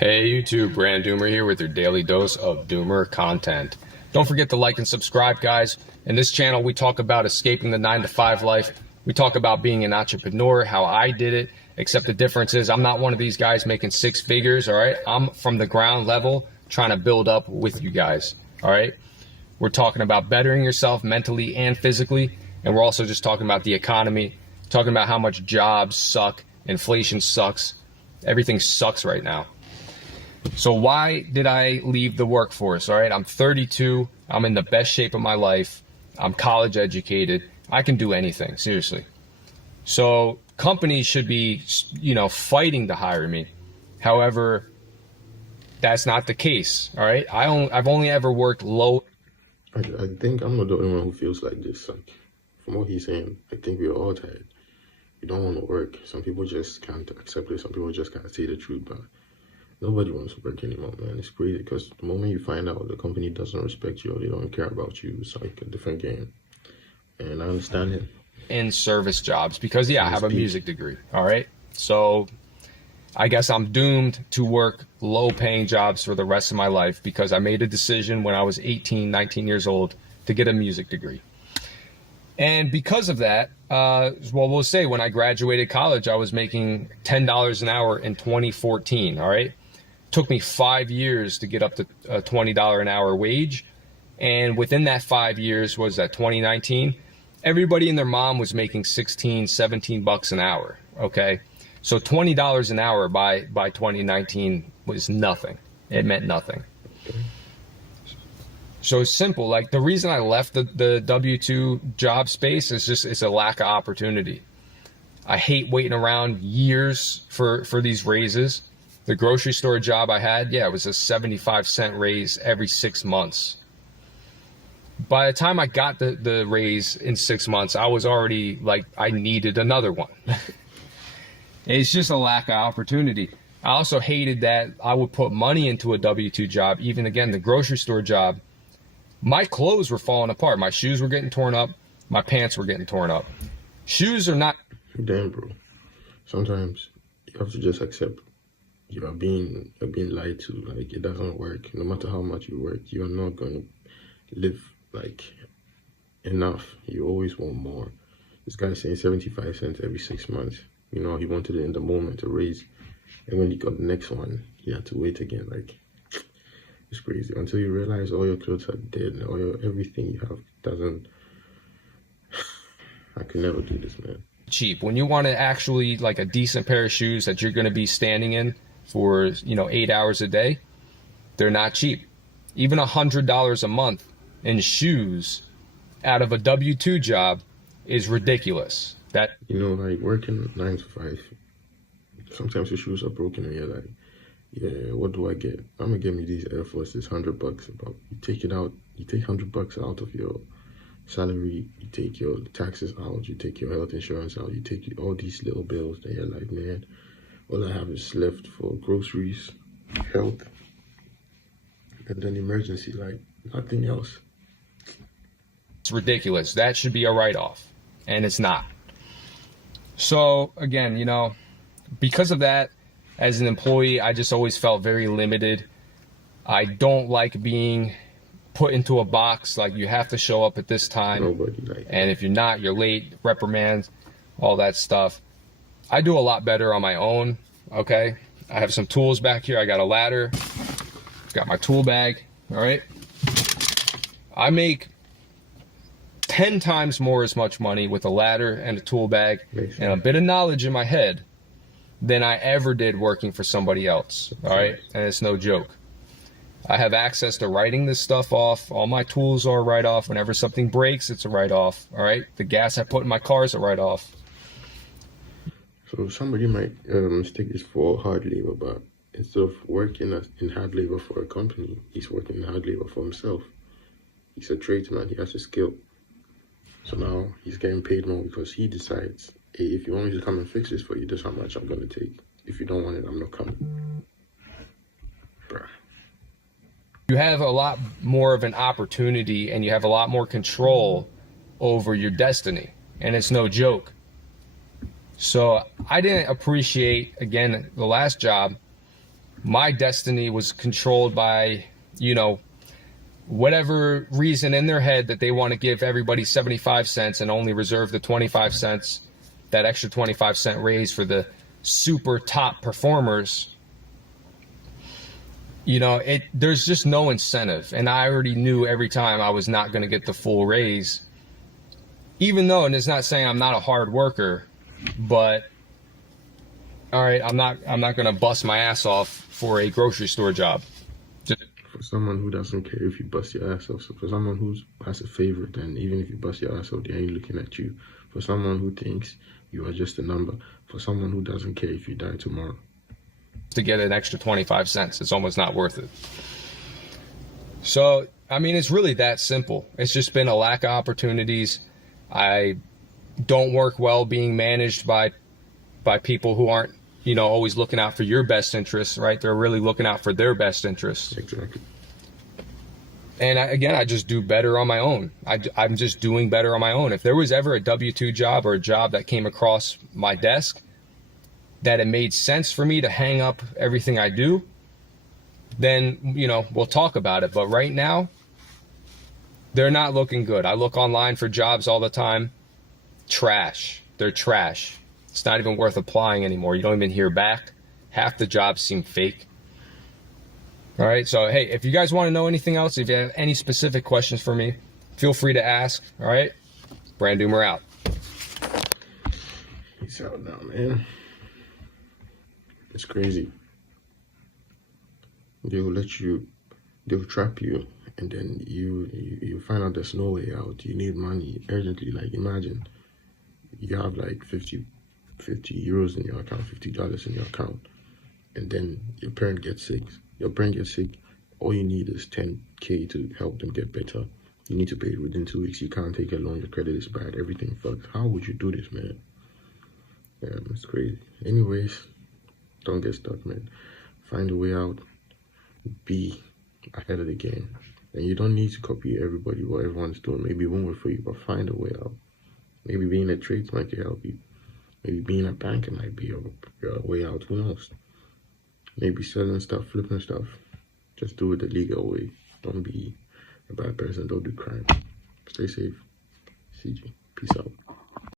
Hey YouTube, Brand Doomer here with your daily dose of Doomer content. Don't forget to like and subscribe, guys. In this channel, we talk about escaping the 9-to-5 life. We talk about being an entrepreneur, how I did it, except the difference is I'm not one of these guys making six figures, all right? I'm from the ground level trying to build up with you guys, all right? We're talking about bettering yourself mentally and physically, and we're also just talking about the economy, talking about how much jobs suck, inflation sucks, everything sucks right now. So why did I leave the workforce? All right, I'm 32. I'm in the best shape of my life. I'm college educated. I can do anything, seriously. So companies should be, fighting to hire me. However, that's not the case. All right, I've only ever worked low. I think I'm not the only one who feels like this. Like, from what he's saying, I think we're all tired. We don't want to work. Some people just can't accept it. Some people just can't say the truth, but nobody wants to work anymore, man. It's crazy because the moment you find out the company doesn't respect you or they don't care about you, it's like a different game. And I understand it. In service jobs because, I have a music degree, all right? So I guess I'm doomed to work low-paying jobs for the rest of my life because I made a decision when I was 18, 19 years old to get a music degree. And because of that, we'll say when I graduated college, I was making $10 an hour in 2014, all right? Took me 5 years to get up to a $20 an hour wage. And within that 5 years, was that 2019? Everybody and their mom was making 16, 17 bucks an hour, okay? So $20 an hour by 2019 was nothing. It meant nothing. So it's simple. Like the reason I left the W-2 job space is just it's a lack of opportunity. I hate waiting around years for these raises. The grocery store job I had, it was a 75-cent raise every 6 months. By the time I got the raise in 6 months, I was already like, I needed another one. It's just a lack of opportunity. I also hated that I would put money into a W-2 job, even again, the grocery store job. My clothes were falling apart. My shoes were getting torn up. My pants were getting torn up. Shoes are not. Damn, bro. Sometimes you have to just accept you are being lied to. Like, it doesn't work. No matter how much you work, you are not going to live like enough. You always want more. This guy's saying 75 cents every 6 months. He wanted it in the moment to raise. And when he got the next one, he had to wait again. Like, it's crazy. Until you realize all your clothes are dead and everything you have doesn't. I could never do this, man. Cheap. When you want to actually like a decent pair of shoes that you're going to be standing in for 8 hours a day, they're not cheap. Even $100 a month in shoes out of a W-2 job is ridiculous. That like working 9 to 5, sometimes your shoes are broken and you're like, yeah, what do I get? I'm gonna get me these Air Forces, $100. About you take it out, you take $100 out of your salary, you take your taxes out, you take your health insurance out, you take all these little bills, and you're like, man, all I have is left for groceries, health, and then emergency, like nothing else. It's ridiculous. That should be a write-off, and it's not. So again, because of that, as an employee, I just always felt very limited. I don't like being put into a box like you have to show up at this time. Nobody like that. And if you're not, you're late, reprimand, all that stuff. I do a lot better on my own, okay? I have some tools back here. I got a ladder, got my tool bag, all right? I make 10 times more as much money with a ladder and a tool bag and a bit of knowledge in my head than I ever did working for somebody else, all right? And it's no joke. I have access to writing this stuff off. All my tools are a write-off. Whenever something breaks, it's a write-off, all right? The gas I put in my car is a write-off. So somebody might mistake this for hard labor, but instead of working in hard labor for a company, he's working in hard labor for himself. He's a tradesman. He has a skill. So now he's getting paid more because he decides, hey, if you want me to come and fix this for you, this is how much I'm going to take. If you don't want it, I'm not coming. Bruh. You have a lot more of an opportunity and you have a lot more control over your destiny. And it's no joke. So I didn't appreciate, again, the last job my destiny was controlled by, you know, whatever reason in their head that they want to give everybody 75 cents and only reserve the 25 cents, that extra 25-cent raise for the super top performers. You know, there's just no incentive. And I already knew every time I was not going to get the full raise, even though, and it's not saying I'm not a hard worker, but all right, I'm not going to bust my ass off for a grocery store job. For someone who doesn't care if you bust your ass off, so for someone who has a favorite, and even if you bust your ass off, they ain't looking at you. For someone who thinks you are just a number, for someone who doesn't care if you die tomorrow, to get an extra 25 cents, it's almost not worth it. So, I mean, it's really that simple. It's just been a lack of opportunities. I don't work well being managed by people who aren't, you know, always looking out for your best interests, right? They're really looking out for their best interests. exactly. And I just do better on my own. I'm just doing better on my own. If there was ever a W-2 job or a job that came across my desk that it made sense for me to hang up everything I do, then, you know, we'll talk about it. But right now, they're not looking good. I look online for jobs all the time. Trash. They're trash. It's not even worth applying anymore. You don't even hear back. Half the jobs seem fake. All right. So, hey, if you guys want to know anything else, if you have any specific questions for me, feel free to ask. All right. Brand Doomer out. He's out now, man. It's crazy. They'll trap you, and then you find out there's no way out. You need money urgently. Like, imagine you have like 50 euros in your account, $50 in your account, and then your parent gets sick. All you need is 10K to help them get better. You need to pay it within 2 weeks. You can't take a loan. Your credit is bad. Everything fucked. How would you do this, man? Yeah, it's crazy. Anyways, don't get stuck, man. Find a way out. Be ahead of the game. And you don't need to copy everybody, what everyone's doing. Maybe it won't work for you, but find a way out. Maybe being a tradesman can help you. Maybe being a banker might be your way out. Who knows? Maybe selling stuff, flipping stuff. Just do it the legal way. Don't be a bad person. Don't do crime. Stay safe. CG. Peace out.